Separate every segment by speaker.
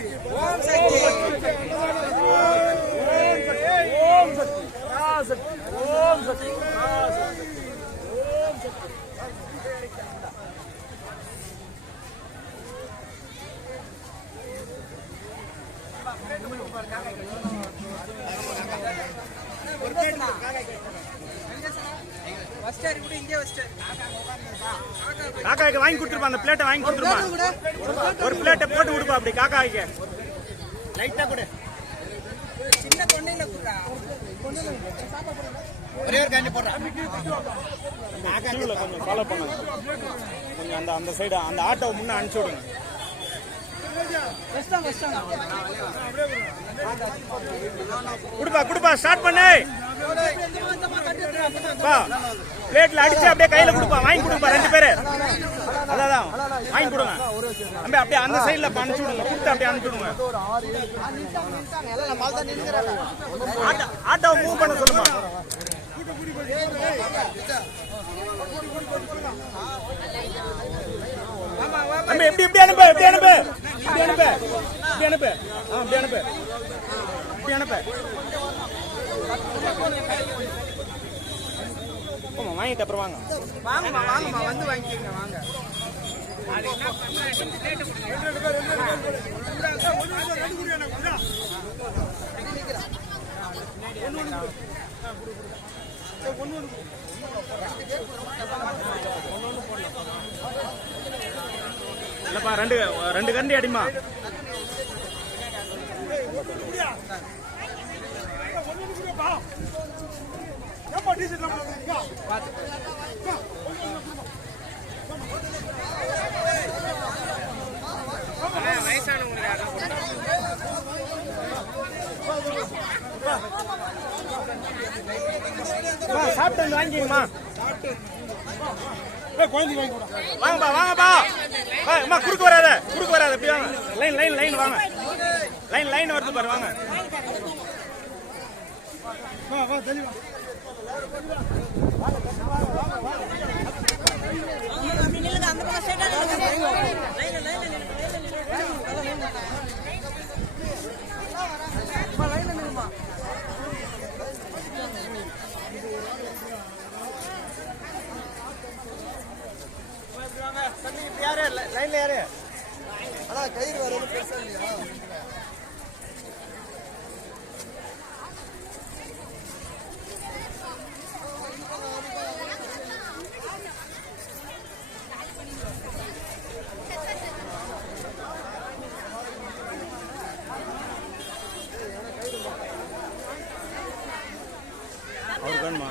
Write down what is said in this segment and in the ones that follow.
Speaker 1: Gracias.
Speaker 2: காக்காய்க்கு வாங்கி கொடுத்துருப்பா அந்த பிளேட்டை வாங்கி கொடுத்துருப்பா. ஒரு பிளேட்டை போட்டு கொடுப்பா அப்படி காக்காய்க்கு. லைட்டா கொடு.
Speaker 1: சின்ன தொண்டையில கூட
Speaker 2: கியூல கொஞ்சம் ஃபாலோ பண்ணுங்க. கொஞ்சம் அந்த அந்த சைடு அந்த ஆட்டோவை முன்ன அனுப்பிச்சு விடுங்க. கொடுப்பா கொடுப்பா ஸ்டார்ட் பண்ணு. பிளேட்ல அடிச்சு அப்படியே கையில கொடுப்பா. வாங்கி கொடுப்பா ரெண்டு பேரு. அதான் வாங்கி கொடுங்க. அப்படியே அப்படியே அந்த சைட்ல அனுப்பிச்சு விடுங்க. கொடுத்து அப்படியே அனுப்பிச்சு விடுங்க. ஆட்டோ மூவ் பண்ண சொல்லுமா? தம்பி எப்படி எப்படி அனுப்பு எப்படி அனுப்பு? இப்படி அனுப்பு. இப்படி அனுப்பு. ஆ இப்படி அனுப்பு. இப்படி அனுப்பு. ஆமா வாங்கிட்டு அப்புறம் வாங்க.
Speaker 1: வாங்கம்மா வாங்கம்மா வந்து வாங்கிக்கோங்க வாங்க.
Speaker 2: இல்லப்பா ரெண்டு ரெண்டு கண்டி அடிமா அம்மா, சாப்பிட்டு வந்து வாங்கிக்கங்கம்மா வாங்கப்பா வாங்கப்பா அம்மா குறுக்கு வராத குறுக்கு வராத எப்படி வாங்க லைன் லைன் லைன் வாங்க லைன் லைன் வருது பாரு வாங்க.
Speaker 1: அந்த
Speaker 2: யாரு லைன்ல யாரு அவருக்கு வேணுமா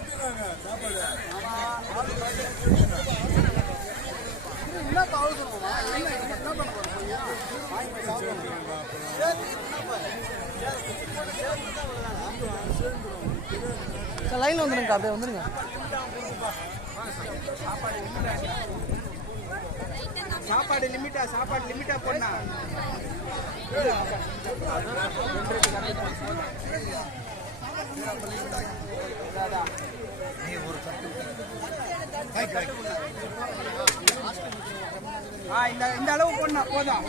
Speaker 1: இருக்குங்க லைனில் வந்துருங்க அப்படியே வந்துருங்க. சாப்பாடு லிமிட்டா சாப்பாடு லிமிட்டா போனா இந்த இந்த அளவு போடணும் போதும்.